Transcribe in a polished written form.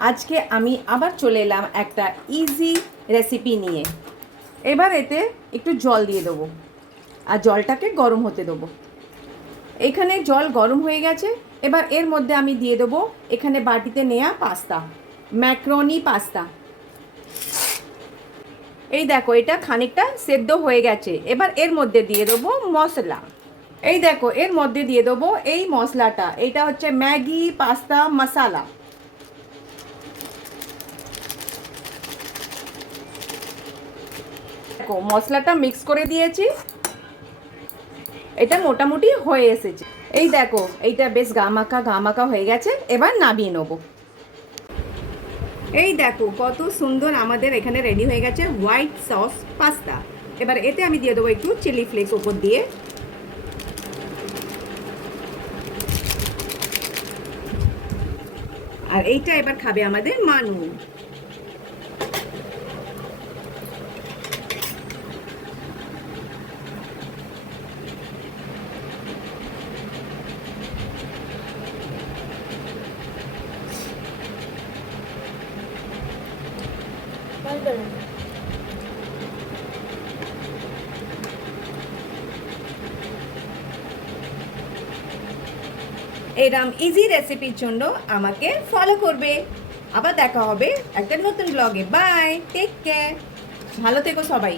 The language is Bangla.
আজকে আমি আবার চলে এলাম একটা ইজি রেসিপি নিয়ে। এবার এতে একটু জল দিয়ে দেবো আর জলটাকে গরম হতে দেবো। এখানে জল গরম হয়ে গেছে। এবার এর মধ্যে আমি দিয়ে দেবো এখানে বাটিতে নেওয়া পাস্তা, ম্যাক্রনি পাস্তা। এই দেখো এটা খানিকটা সেদ্ধ হয়ে গেছে। এবার এর মধ্যে দিয়ে দেবো মশলা। এই দেখো এর মধ্যে দিয়ে দেবো এই মশলাটা, এটা হচ্ছে ম্যাগি পাস্তা মশলা। দেখো মশলাটা মিক্স করে দিয়েছি, এটা মোটামুটি হয়ে এসেছে। এই দেখো এইটা বেশ গামাকা হয়ে গেছে। এবার নামিয়ে নেবো। এই দেখো কত সুন্দর আমাদের এখানে রেডি হয়ে গেছে হোয়াইট সস পাস্তা। এবার এতে আমি দিয়ে দেবো একটু চিলি ফ্লেক্স ওপর দিয়ে। আর এইটা এবার খাবে আমাদের মানু। এরম ইজি রেসিপির জন্য আমাকে ফলো করবে। আবার দেখা হবে একটা নতুন ব্লগে। বাই, টেক কেয়ার, ভালো থেকো সবাই।